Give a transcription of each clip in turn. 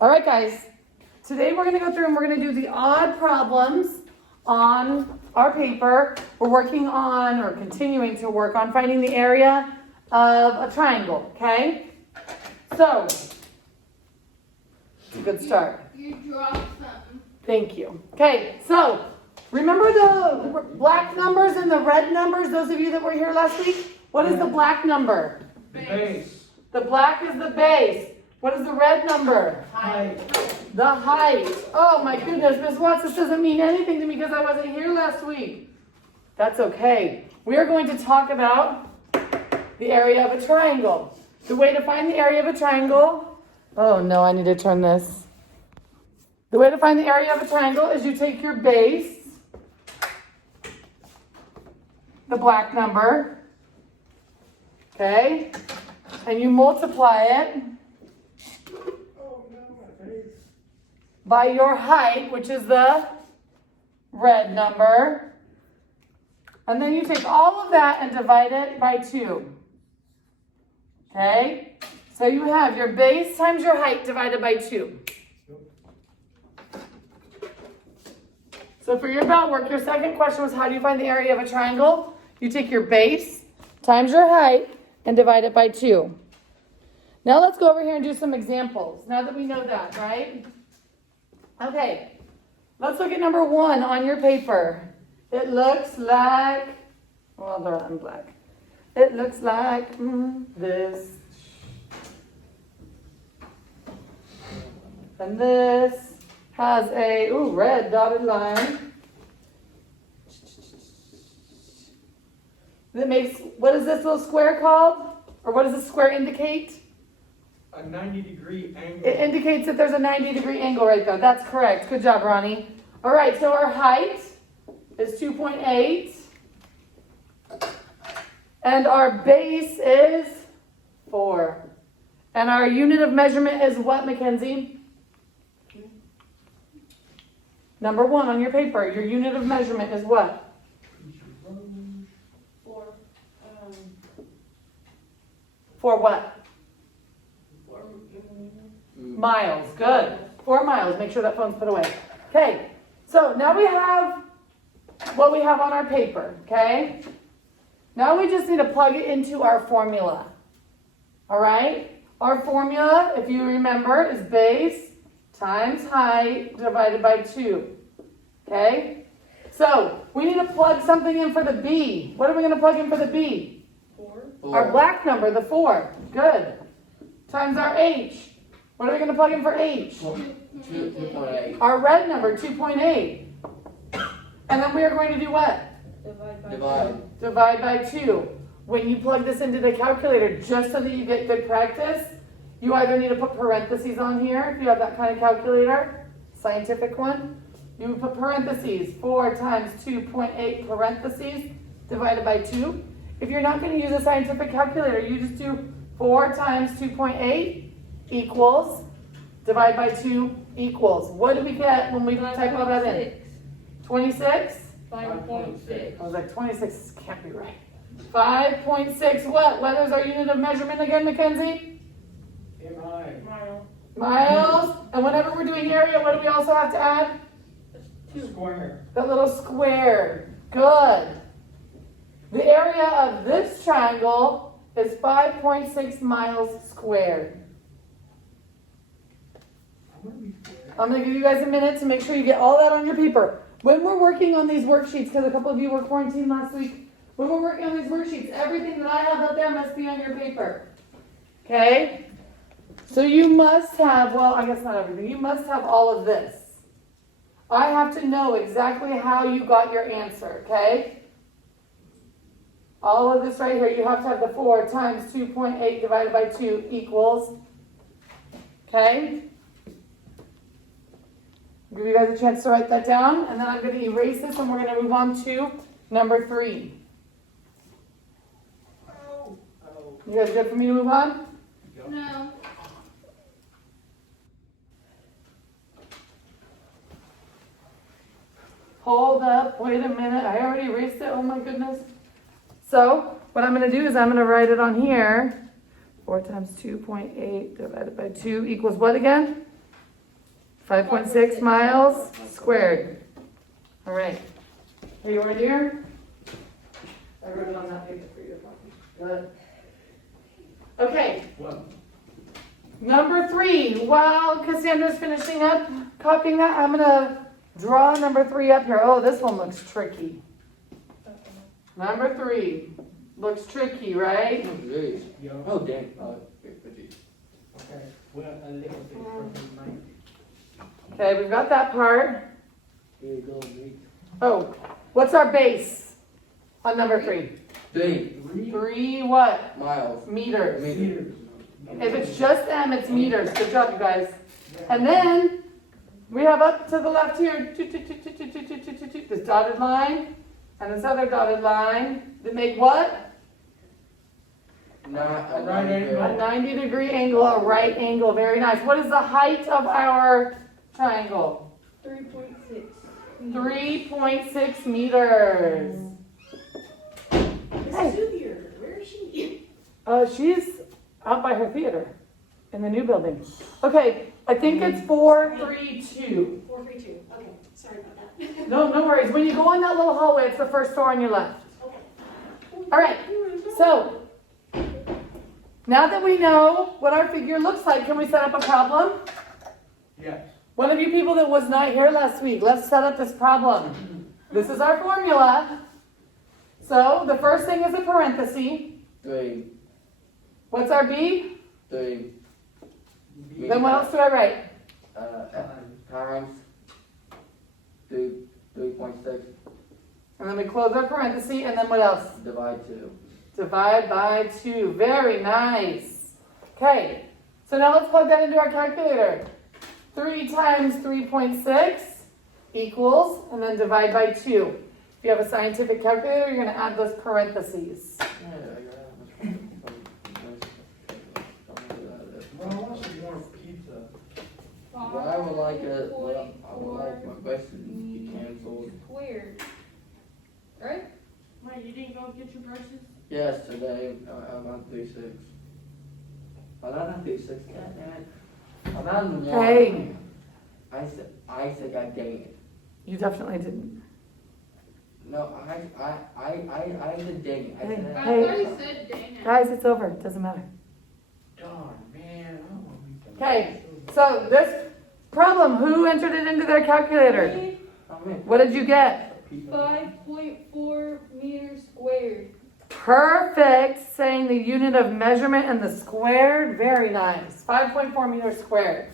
All right, guys. Today we're going to go through and we're going to do the odd problems on our paper. We're working on, or continuing to work on, finding the area of a triangle, okay? So, it's a good start. You dropped something. Thank you. Okay, so, remember the black numbers and the red numbers, those of you that were here last week? What is the black number? Base. The black is the base. What is the red number? Height. The height. Oh my goodness, Ms. Watts, this doesn't mean anything to me because I wasn't here last week. That's okay. We are going to talk about the area of a triangle. The way to find the area of a triangle, oh no, I need to turn this. The way to find the area of a triangle is you take your base, the black number, okay, and you multiply it by your height, which is the red number. And then you take all of that and divide it by 2. Okay? So you have your base times your height divided by 2. So for your belt work, your second question was, how do you find the area of a triangle? You take your base times your height and divide it by 2. Now let's go over here and do some examples, now that we know that, right? Okay, let's look at number 1 on your paper. It looks like, well, they're on black. It looks like this. And this has a red dotted line. That makes, what is this little square called? Or what does this square indicate? A 90-degree angle. It indicates that there's a 90-degree angle right there. That's correct. Good job, Ronnie. All right, so our height is 2.8. And our base is 4. And our unit of measurement is what, Mackenzie? Number 1 on your paper. Your unit of measurement is what? 4. For what? Miles. Good. 4 miles. Make sure that phone's put away. Okay. So now we have what we have on our paper. Okay. Now we just need to plug it into our formula. All right. Our formula, if you remember, is base times height divided by 2. Okay. So we need to plug something in for the B. What are we going to plug in for the B? 4. Our black number, the 4. Good. Times our H. What are we going to plug in for H? 2.8. Our red number, 2.8. And then we are going to do what? Divide. Divide by 2. When you plug this into the calculator, just so that you get good practice, you either need to put parentheses on here, if you have that kind of calculator, scientific one. You would put parentheses, 4 times 2.8 parentheses, divided by 2. If you're not going to use a scientific calculator, you just do 4 times 2.8 equals, divide by 2 equals. What do we get when we type all that in? 26? 5.6. I was like, 26 can't be right. 5.6 what? What is our unit of measurement again, Mackenzie? MI. Mile. Miles. And whenever we're doing area, what do we also have to add? Square. The little square. Good. The area of this triangle is 5.6 miles squared. I'm going to give you guys a minute to make sure you get all that on your paper. When we're working on these worksheets, because a couple of you were quarantined last week, when we're working on these worksheets, everything that I have up there must be on your paper. Okay? So you must have, well, I guess not everything. You must have all of this. I have to know exactly how you got your answer, okay? All of this right here, you have to have the 4 times 2.8 divided by 2 equals, okay? I'll give you guys a chance to write that down, and then I'm going to erase this, and we're going to move on to number 3. You guys good for me to move on? No. Hold up, wait a minute, I already erased it, oh my goodness. So, what I'm going to do is I'm going to write it on here, 4 times 2.8 divided by 2 equals what again? 5.6 miles squared. All right. Are you ready here? I wrote it on that paper for you. Good. Okay. Well, Number 3. While Cassandra's finishing up copying that, I'm gonna draw number 3 up here. Oh, this one looks tricky. Number 3 looks tricky, right? Oh, geez. yeah, Oh, dang. Oh, here, geez. okay, well, a little bit from the 90. Okay, we've got that part. Here you go, mate. Oh, what's our base on number 3? 3 3 what? miles. Meters. Meters. If it's just M, it's meters. Good job, you guys. And then we have up to the left here, this dotted line and this other dotted line that make what? Not a Right angle. A 90-degree angle, a right angle. Very nice. What is the height of our triangle? 3.6. 3.6 meters. Is Sue here? Where is she? She's out by her theater in the new building. Okay, I think it's 432. 432. Okay, sorry about that. No worries. When you go in that little hallway, it's the first door on your left. Okay. All right, so now that we know what our figure looks like, can we set up a problem? Yes. One of you people that was not here last week, let's set up this problem. This is our formula. So the first thing is a parenthesis. 3. What's our B? 3. Then what else do I write? Times 3.6. And then we close our parenthesis, and then what else? Divide 2. Divide by 2. Very nice. Okay, so now let's plug that into our calculator. 3 times 3.6 equals, and then divide by 2. If you have a scientific calculator, you're going to add those parentheses. Well, I want some more pizza. Well, I would like my question to be canceled. Squared. Right? Wait, you didn't go get your brushes? Yes, today, I'm on 3.6. I'm not on 3.6, goddammit. I'm on 1. Hey. I said, God dang it. You definitely didn't. No, I said dang it. I Hey. said I Hey. thought you said dang it. Guys, it's over. It doesn't matter. Darn, man, I don't want to be. Okay, so this problem, who entered it into their calculator? Oh, man. What did you get? 5.4 meters squared. Perfect, saying the unit of measurement and the squared. Very nice. 5.4 meters squared.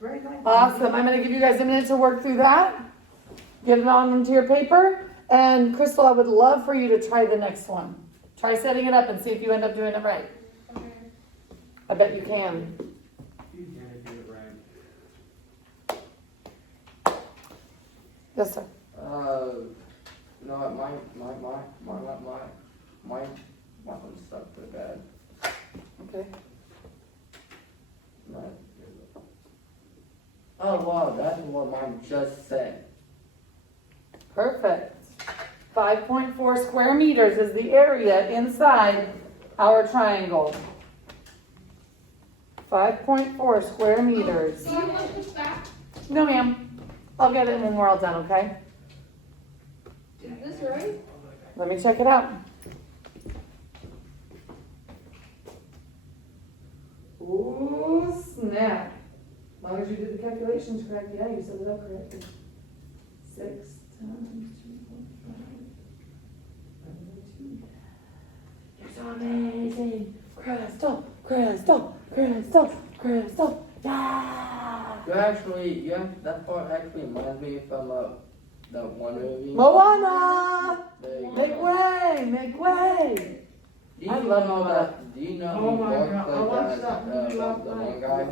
Very nice. Awesome. I'm going to give you guys a minute to work through that. Get it on into your paper. And Crystal, I would love for you to try the next one. Try setting it up and see if you end up doing it right. Okay. I bet you can. He's gonna do it right. Yes, sir. No, my one's stuck pretty bad. Okay. Oh, wow, that's what mine just said. Perfect. 5.4 square meters is the area inside our triangle. 5.4 square meters. So you want this back? No, ma'am. I'll get it when we're all done, okay? Is this right? Let me check it out. Ooh, snap. As long as you did the calculations correct, yeah, you set it up correctly. 6 times 2.5. You're so amazing. Crystal, Crystal, Crystal, Crystal. Yeah! That part actually reminds me from the one movie. Moana! There you Make go. way, make way. Do I you love know Moana. that? Do you know Oh who my Mark God, I played watched that? that movie last The night. one guy,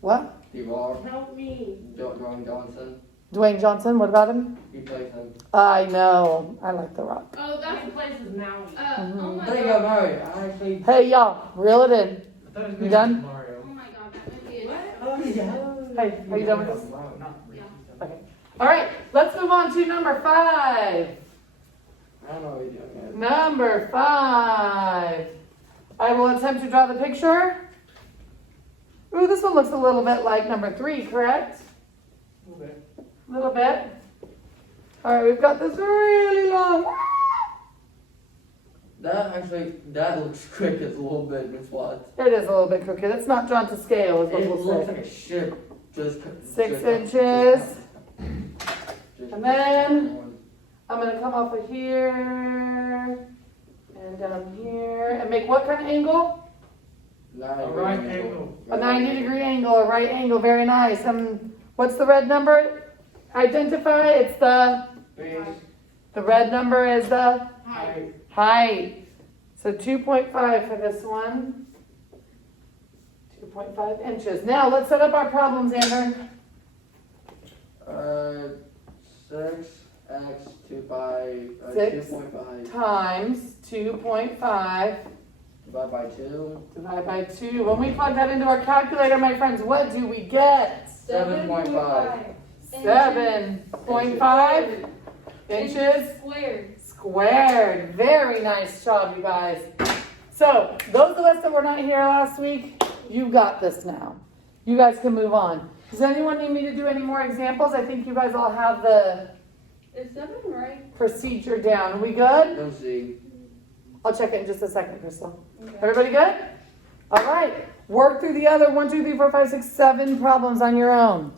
What? the Rock, Help me. Dwayne Johnson. Dwayne Johnson, what about him? He plays him. I know. I like The Rock. Oh, that's places now. oh my There you go, god. Mario. I actually. Hey, y'all, reel it in. I thought his You name done? was Mario. Oh my god, that movie is. Oh yeah. Hey, are you done with this? Not Yeah. Okay. All right, let's move on to number 5. I don't know what you're doing. Number 5. I will attempt to draw the picture. Ooh, this one looks a little bit like number 3, correct? A little bit. A little bit. All right, we've got this really long. That looks quick as a little bit, Miss Watts. It is a little bit crooked. It's not drawn to scale, is what It we'll looks say. like a ship. Just 6 inches. And then I'm gonna come off of here and down here and make what kind of angle? A right angle. A 90-degree angle, a right angle. Very nice. What's the red number? Identify. It's the red number is the Hi. height. So 2.5 for this one. 2.5 inches. Now let's set up our problems, Andrew. 6x 6 2.5 times 2.5 divided by 2. divided by 2. When we plug that into our calculator, my friends, what do we get? 7.5 7.5 inches Squared. squared. Very nice job, you guys. So, those of us that were not here last week, you got this now. You guys can move on. Does anyone need me to do any more examples? I think you guys all have the Is 7 right? procedure down. Are we good? Let's see. I'll check it in just a second, Crystal. Okay. Everybody good? All right. Work through the other 1, 2, 3, 4, 5, 6, 7 problems on your own.